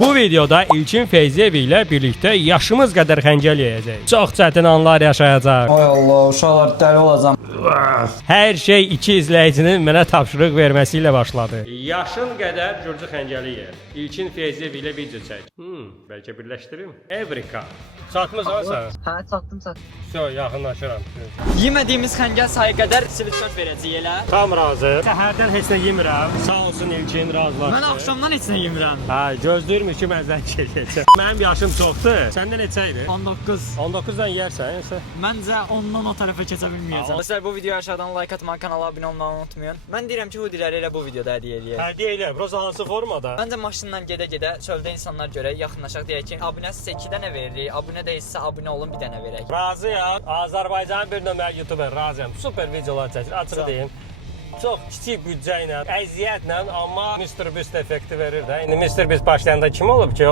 Bu videoda İlkin Feyziyev ilə birlikdə yaşımız qədər xəncəl yeyəcəyik. Çox çətin anlar yaşayacaq. Ay Allah, uşaqlar dəli olacam. Hər şey iki izləyicinin mənə tapşırıq verməsi ilə başladı. Yaşın qədər gürcü xəncəli yer. İlkin Feyziyev ilə video çək. Bəlkə birləşdirim. Evrika. Çatmız varsa? Hə, çatdım. Всё, yaxınlaşıram. Yemədiyimiz xəngəl sayı qədər sivitçot verəcəyik elə. Tam razı. Səhərdən heç nə yemirəm. Sağ olsun İlkin razılaşdı. Mən axşamdan heç nə yemirəm. Hə, gözləyirəm ki, məndən keçəcək. Mənim yaşım çoxdur. Səndə neçə idi? 19. 19-dan yersən, yoxsa? Məncə ondan o tərəfə keçə bilməyəcəm. Dostlar, bu videoya aşağıdan like atmağı, kanala abunə olmağı unutmayın. Mən deyirəm ki, hudiləri elə bu videoda hədiyyə eləyək. Hədiyyə elə, prosta hansı formada? Məncə maşınla gedə-gedə çöldə insanlar görək, yaxınlaşaq deyək ki, abunəsizsə 2 dənə veririk, abunə deyilsə abunə olun bir dənə verək. Razıyam. Azərbaycanın bir nömrə YouTuber razıyam. Super videolar çəkir. Açıq deyim. Çox kiçik büdcə ilə, əziyyətlə, amma Mr. Beast effekti verir də. İndi Mr. Beast başlayanda kim olub ki?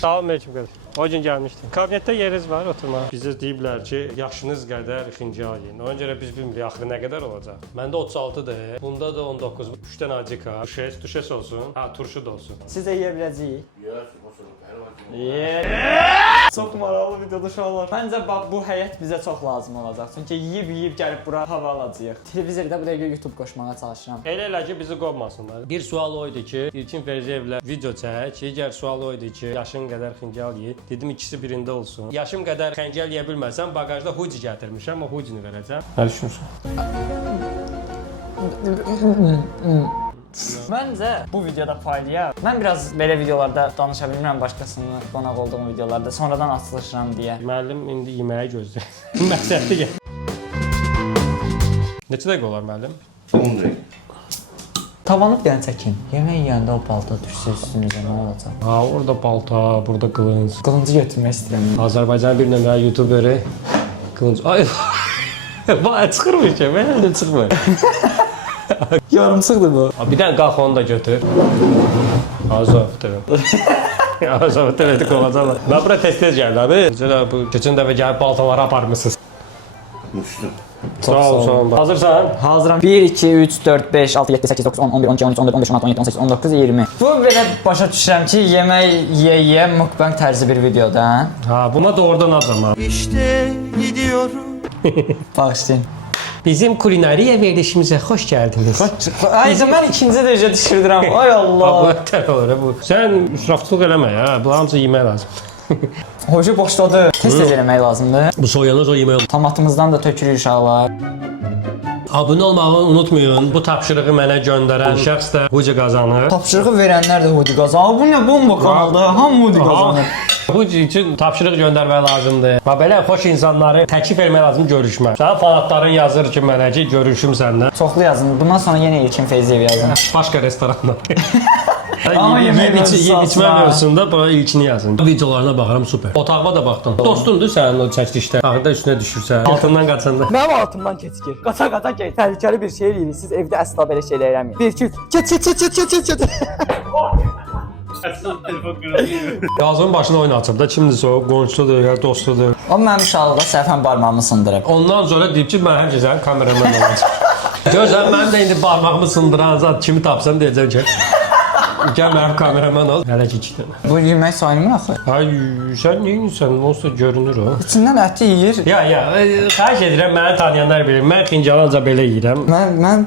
Sağ olun, Melkim qardaş. O gün gəlmişdik. Kabinetdə yeriniz var, oturma. Bizə deyiblər ki, yaşınız qədər xincal yiyin. Ona görə biz bilmirik, axırı nə qədər olacaq. Məndə 36-dır, bunda da 19. 3 dənə acika, turşes olsun, turşu da olsun. Siz də yeyə biləcəyik. Çox maraqlı videoda uşaqlar. Məncə bax bu həyət bizə çox lazım olacaq. Çünki yeyib gəlib bura hava alacağıq. Televizorda bu dəqiqə YouTube qoşmağa çalışıram. Elə ki bizi qovmasınlar. Bir sual o idi ki, İlkin Feyziyevlə video çək. Digər sual o idi ki, yaşın qədər xəncəl ye. Dedim ikisi birində olsun. Yaşım qədər xəncəl yeyə bilməsəm, bagajda huci gətirmişəm, o hucini verəcəm. Nə düşünürsən? Məncə bu videoda faydalı. Mən biraz belə videolarda danışa bilmirəm başqasının qonaq olduğum videolarda. Sonradan açılışıram deyə. Müəllim indi yeməyə gözləyir. Məqsədli gəl. Neçə dəqiqə olar müəllim? 10 dəqiqə. Tavanı bir dənə çəkin. Yemək yeyəndə o balta düşsə üstünüzə nə olacaq? Ha, orada balta, burada qılınc. Qılıncı götürmək istəyirəm. Azərbaycan bir nömrə YouTuberi qılınc. Ay. Vay çıxırmış ki, mənə də çıxmır. Yarımçıqdır bu. Bir dənə qalx onu da götür. Azov. Azov teledik olacaqlar. Mən bura tez-tez gəldim abi. Bu keçən dəfə gəlib baltaları aparmısınız. Müştüm. Sağ ol. Hazırsan? Hazıram. 1, 2, 3, 4, 5, 6, 7, 8, 9, 10, 11, 12, 13, 14, 15, 16, 17, 18, 19, 20. Bu belə başa düşürəm ki, yemək yeyə mukbang tərzi bir videoda. Ha, buna doğrudan adam abi. İşte gidiyorum. Bağışlayın. Bizim kulinariya verilişimizə xoş gəldiniz. Ay, mən ikinci dərəcə düşürdürəm. Ay Allah. Bu tər olur bu. Sən israfçılıq eləmə ya. Bu hamısı yemək lazım. Hoca boşladı. Tez-tez eləmək lazımdır. Bu soyanız o yemək. Tomatımızdan da tökürük uşaqlar. Abunə olmağı unutmayın. Bu tapşırığı mənə göndərən şəxs də Huci qazanır. Tapşırığı verənlər də Hudi qazanır. Bu nə bomba kanalda? Hamı Hudi qazanır. Huci üçün tapşırıq göndərmək lazımdır. Və belə xoş insanları təklif etmək lazım görüşmə. Sənin fanatların yazır ki, mənə ki, görüşüm səndən. Çoxlu yazın. Bundan sonra yenə İlkin Feyziyev yazın. Başqa restoranda. Amma yemək içmə mövzusunda bura ilkini yazın. Videolarına baxıram, super. Otağıma da baxdım. Dostundur sənin o çəkilişdə. Axırda üstünə düşürsən. Altından qaçanda. Mənim altımdan keçir. Qaça gəl. Təhlükəli bir şey eləyirik. Siz evdə əsla belə şeylər eləməyin. 1 2 Keç. Yazığın başına oyun açıb da kimdirsə o, qonşudur ya, dostudur. O mənim uşaqlıqda səhvən barmağımı sındırıb. Ondan sonra deyib ki, mən həmişə sənin kameraman olacaq. Gözəl, mən də indi barmağımı sındıran zat kimi tapsam deyəcəm ki, gəl mənim kameraman ol. Hələ ki 2 dənə. Bu yemək sayılmır axı. Ay, sən neyinsən? Onsuz görünür o. İçindən əti yeyir. Ya, xahiş edirəm, məni tanıyanlar bilir. Mən xincalanca belə yeyirəm. Mən Mən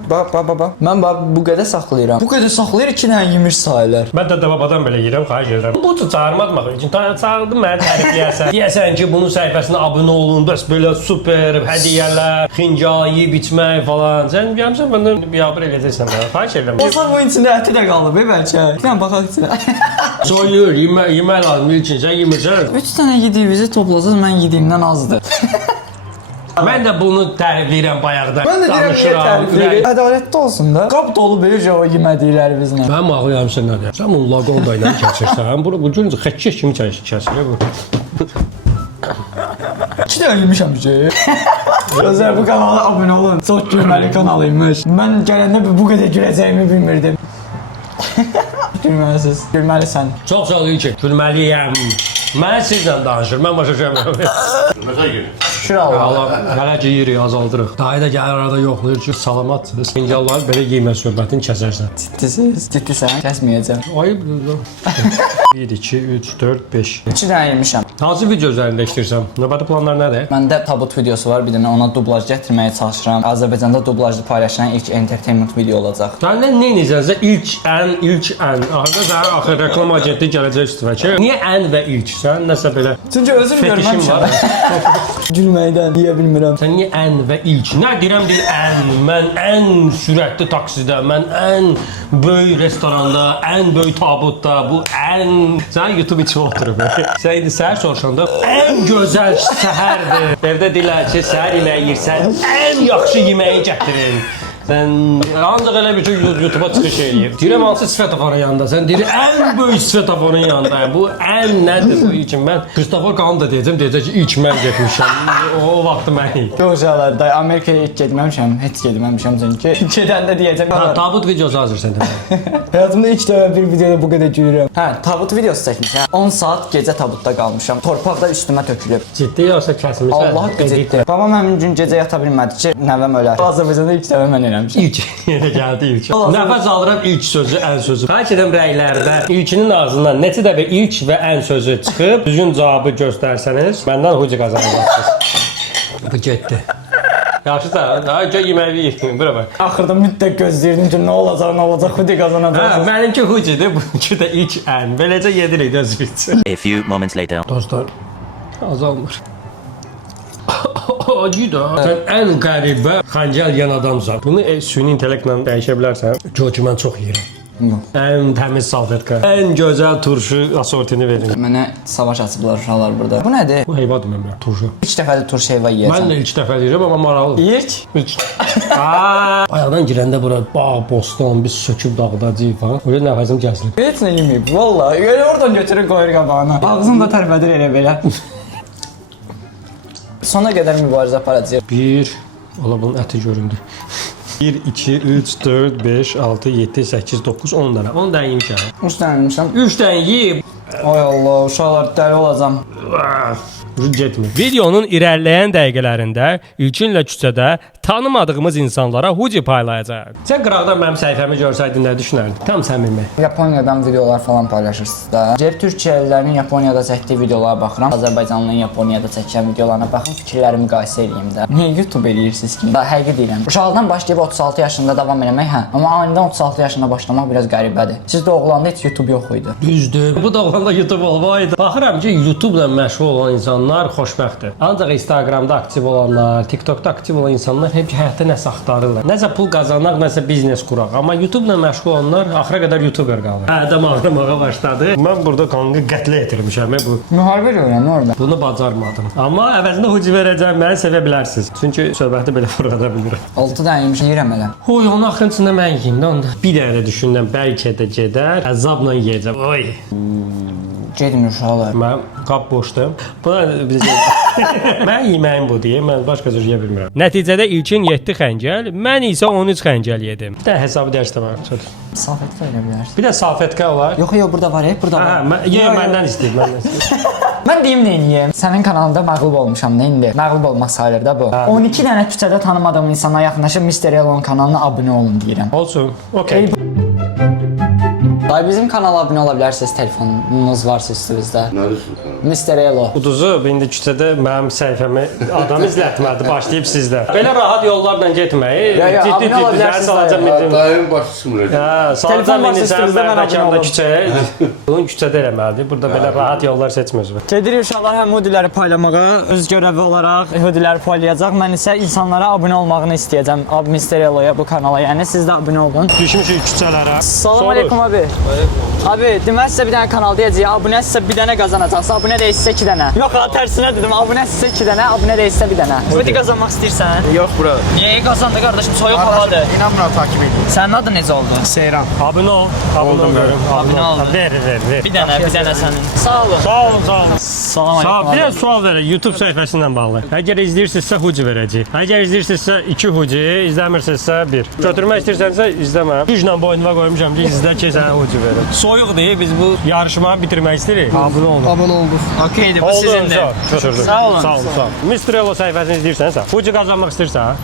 bu qədər saxlayıram. Bu qədər saxlayır 2 dənə yemiş sayılır. Mən də babadan belə yeyirəm, xahiş edirəm. Bu çağırmadım üçün. Çağırdım məni tərifləyəsən. Deyəsən ki, bunun səhifəsinə abunə olun, bəs belə super hədiyyələr, xincal yeyib içmək falan. Sən gəlmişsən məndən biabır eləyəcəksən mənə. Xahiş edirəm. Olsa bu içində əti də qalıb, bəlkə. Sən baxaq içinə. Soyur, yemək lazım ilkin, sən yemirsən. 3 dənə yediyinizi toplasaz mən yediyimdən azdır. Mən də bunu tərifləyirəm bayaqdan. Mən də deyirəm niyə tərifləyir? Ədalətli olsun da. Qap dolu bir o yemədiklərimizlə. Mənim ağlayam sən nədir? Sən bunu Lagonda ilə keçirsən. Bu gün xəçkeş kimi keçir bu. 2 dənə yemişəm ki. Gözlər bu kanala abunə olun. Çox gülməli kanalıymış. Mən gələndə bu qədər güləcəyimi bilmirdim. Gülməlisiniz. Gülməlisən. Çox sağ ol ilkin. Gülməliyəm. Mən sizlə danışır. Mən başa düşmürəm. Məsəl gəlir. Şükür Allah. Allah hələ ki yeyirik, azaldırıq. Dayı da gəlir arada yoxlayır ki, salamatsınız. İncalları belə yeymə söhbətini kəsərsən. Ciddisən? Kəsməyəcəm. Ayıbdır da. 1, 2, 3, 4, 5. 2 dənə yemişəm. Hansı video üzərində işləyirsən? Növbəti planlar nədir? Məndə tabut videosu var, bir dənə ona dublaj gətirməyə çalışıram. Azərbaycanda dublajlı paylaşılan ilk entertainment video olacaq. Səndən nə edəcəksə ilk ən. Axırda sənin axır reklam agentliyi gələcək üstünə ki, niyə ən və ilk? Sən nəsə belə Çünki özüm fetişin var. Gülməkdən deyə bilmirəm. Sən niyə ən və ilk? Nə deyirəm deyir ən. Mən ən sürətli taksidə, mən ən böyük restoranda, ən böyük tabutda, bu ən. Sən YouTube içində oturub. Sən indi səhər soruşanda ən gözəl səhərdir. Evdə deyirlər ki, səhər yeməyi yeyirsən, ən yaxşı yeməyi gətirin. Sən ancaq elə bir şey YouTube-a çıxış eləyir. Deyirəm hansı svetoforun yanında? Sən deyir ən böyük svetoforun yanındayım. Bu ən nədir bu ilkin? Mən Kristofor Kanı da deyəcək ki, ilk mən getmişəm. O vaxtı mən ilk. Yox uşaqlar, day Amerikaya ilk getməmişəm, heç getməmişəm çünki. Gedəndə deyəcəm. Tabut videosu hazırsan demək. Həyatımda ilk dəfə bir videoda bu qədər gülürəm. Hə, tabut videosu çəkmişəm. 10 saat gecə tabutda qalmışam. Torpaq da üstümə tökülüb. Ciddi yoxsa kəsmirsən? Allah ciddi. Babam həmin gün gecə yata bilmədi ki, nəvəm ölər. Azərbaycanda ilk dəfə mən eləmişəm. İlk yenə gəldi ilk. Nəfəs alıram ilk sözü, ən sözü. Xahiş edirəm rəylərdə ilkinin ağzından neçə dəfə ilk və ən sözü çıxıb düzgün cavabı göstərsəniz, məndən huci qazanacaqsınız. Bu getdi. Yaxşı da, gəl yeməyi yeyək. Bura bax. Axırda mütləq gözləyirdim ki, nə olacaq, hudi qazanacaq. Hə, mənimki hucidir, bununki də ilk ən. Beləcə yedirik özümüz. A few moments later. Dostlar, azalmır. Acı da. Sən ən qəribə xəncəl yeyən adamsan. Bunu süni intellektlə dəyişə bilərsən. Çünki mən çox yeyirəm. Ən təmiz salfetka, ən gözəl turşu asortini verin. Mənə savaş açıblar uşaqlar burada. Bu nədir? Bu heyvadır mən turşu. İlk dəfədir turşu heyva yeyəcəm. Mən də ilk dəfə deyirəm, amma maraqlıdır. İlk? İlk. Bayaqdan girəndə bura bağ, bostan, biz söküb dağıdacağıq falan. Orada nəfəsim kəsilib. Heç nə yeməyib, valla. Oradan götürüb qoyur qabağına. Ağzım da tərpədir elə belə. Sona qədər mübarizə aparacaq. 1, Allah bunun əti göründü. 1, 2, 3, 4, 5, 6, 7, 8, 9, 10 dənə. 10 dənə yemişəm. 3 dənə yemişəm. 3 dənə yeyib. Ay Allah, uşaqlar dəli olacam. Getmir. Videonun irəliləyən dəqiqələrində İlkinlə küçədə tanımadığımız insanlara huci paylayacaq. Sən qıraqdan mənim səhifəmi görsəydin nə düşünərdin? Tam səmimi. Yaponiyadan videolar falan paylaşırsınız da. Geri Türkiyəlilərin Yaponiyada çəkdiyi videolara baxıram. Azərbaycanlıların Yaponiyada çəkən videolarına baxım, fikirlərimi müqayisə edeyim də. Niyə YouTube eləyirsiniz ki? Da həqiqi deyirəm. Uşaqdan başlayıb 36 yaşında davam eləmək, hə. Amma anidən 36 yaşında başlamaq biraz qəribədir. Siz doğulanda heç YouTube yox idi. Düzdür. Bu doğulanda YouTube olmaydı. Baxıram ki, YouTube-la məşğul olan insanlar xoşbəxtdir. Ancaq Instagramda aktiv olanlar, TikTokda aktiv olan insanlar hep həyatda nəsə axtarırlar. Nəsə pul qazanaq, nəsə biznes quraq. Amma YouTube-la məşğul olanlar axıra qədər YouTuber qalır. Adam ağrımağa başladı. Mən burada qanını qətlə yetirmişəm bu. Müharibə öyrənir orada. Bunu bacarmadım. Amma əvəzində huci verəcəm, məni sevə bilərsiniz. Çünki söhbəti belə fırlada bilirəm. 6 dənə yemişəm, yeyirəm elə. Oy, onun axırıncında mən yeyim də onda. Bir dənə də düşündüm, bəlkə də gedər. Əzabla yeyəcəm. Oy. Gedmir uşaqlar. Mən qab boşdur. Buna bizə mən yeməyim bu deyə, mən başqa cür yeyə bilmirəm. Nəticədə ilkin 7 xəncəl, mən isə 13 xəncəl yedim. Bir də hesabı dəyişdirməm. Salfetka elə bilərsən. Bir də salfetka var. Yox, burada var, burada var. Məndən istəyir, məndən istəyir. Mən deyim neyim? Sənin kanalında məğlub olmuşam, nə indi? Məğlub olmaq sayılır da bu. 12 dənə küçədə tanımadığım insanlara yaxınlaşıb Mr. Elon kanalına abunə olun deyirəm. Olsun. Okay. Day bizim kanala abunə ola bilərsiniz, telefonunuz varsa üstünüzdə. Nərisin kanal? Mr. Elo. Uduzu indi küçədə mənim səhifəmi adam izlətmədi, başlayıb sizdə. Belə rahat yollarla getməyin. Ciddi səni salacam midin. Dayım başı sümürəcək. Salacam Telefon indi sən vasitəsində mən məkanda abunə küçəyə. Bunun küçədə eləməlidir. Burada belə rahat yollar seçmiyoruz. Gedirik uşaqlar həm hudiləri paylamağa, öz görəvi olaraq hudiləri paylayacaq. Mən isə insanlara abunə olmağını istəyəcəm. Mr. Elo'ya, bu kanala. Yəni siz də abunə olun. Düşmüşük küçələrə. Salam aleykum abi. Abi, demək sizə bir dənə kanal deyəcəyik. Abunə sizə bir dənə qazanacaqsınız. Abunə deyilsə 2 dənə. Yox, tərsinə dedim. Abunə sizə 2 dənə, abunə deyilsə 1 dənə. Hudi qazanmaq istəyirsən? Yox bura. Niyə qazandı qardaşım? Soyuq havadır. İnanmıram takip edin. Sənin adın necə oldu? Seyran. Abunə ol. Abunə ol. Abunə ol. Ver. Bir dənə sənin. Sağ olun. Sağ olun. Salam Sağ aleykum. bir də sual verək YouTube səhifəsindən bağlı. Əgər izləyirsinizsə huci verəcək. Əgər izləyirsinizsə 2 huci, izləmirsinizsə 1. Götürmək istəyirsənsə izləmə. Güclə boynuna qoymuşam ki, izlə ki sənə huci verim. Soyuq deyil, biz bu yarışmanı bitirmək istəyirik. Abunə olun. Abone oldum. Okeydir, bu Oldu, sizindir. götürdüm. Sağ olun. Sağ olun, sağ olun. Mr. Elo səhifəsini izləyirsən sən? Fuji qazanmaq istəyirsən?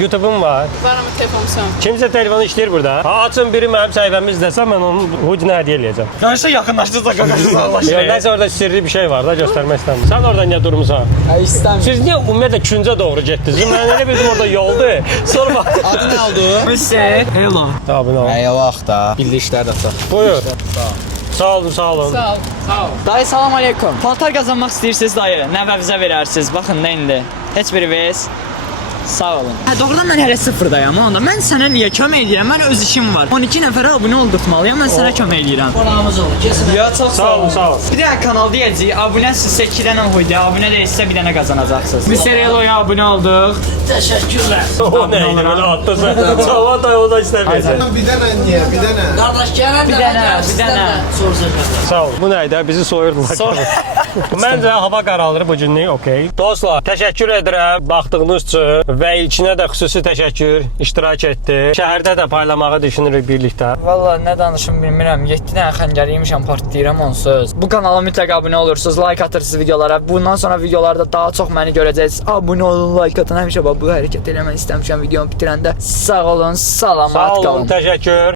YouTube'um var. Var ama telefonum sönmüş. Kimsə telefonu işləyir burada. Ha, açın biri mənim səhifəmi izləsə, mən onun Fuji-nə hədiyyə eləyəcəm. Qarşı yaxınlaşdırsa qaqaşı Ya, nəsə orada sirri bir şey var da, göstərmək istəmirəm. Sən orada niyə durmusan? İstəmirəm. Siz niyə ümumiyyətlə küncə doğru getdiniz? Mən elə bildim orada yoldur. Sonra bax. Adı nə oldu? Mr. Hello. Abi, nə oldu? Eyvallah da. Bildi işlər də ataq. Buyur. Sağ olun, sağ olun. Sağ ol. Sağ ol. Dayı salam aleykum. Paltar qazanmaq istəyirsiniz dayı? Nə bəvizə verərsiniz? Baxın nə indi. Heç biri vez. Sağ olun. Hə doğrudan mən hələ sıfırdayam onda. Mən sənə niyə kömək edirəm? Mən öz işim var. 12 nəfərə abunə oldurtmalıyam. Mən sənə kömək edirəm. Qonağımız olur. Kesin. Ya çox Sağ olun, sağ olun. Bir dənə kanal deyəcəyik. Abunəsizsə 2 dənə hoydu. Abunə deyilsə bir dənə qazanacaqsınız. Mr. Elo'ya abunə olduq. Təşəkkürlər. O nə idi belə atdı sən? Cavab da o da istəməyəcək. Bir dənə niyə? Bir dənə. Qardaş gələn Bir dənə, bir dənə. soracaqlar. Sağ ol. Bu nə idi? Bizi soyurdular. Məncə hava qaralır bu günlük, okey. Dostlar, təşəkkür edirəm baxdığınız üçün və içinə də xüsusi təşəkkür iştirak etdi. Şəhərdə də paylamağı düşünürük birlikdə. Valla nə danışım bilmirəm. 7 dənə xəngər yemişəm, partlayıram onsuz. Bu kanala mütləq abunə olursunuz, like atırsınız videolara. Bundan sonra videolarda daha çox məni görəcəksiniz. Abunə olun, like atın. Həmişə bu hərəkət eləmək istəmişəm videomu bitirəndə. Sağ olun, salamat Sağ qalın. olun, təşəkkür.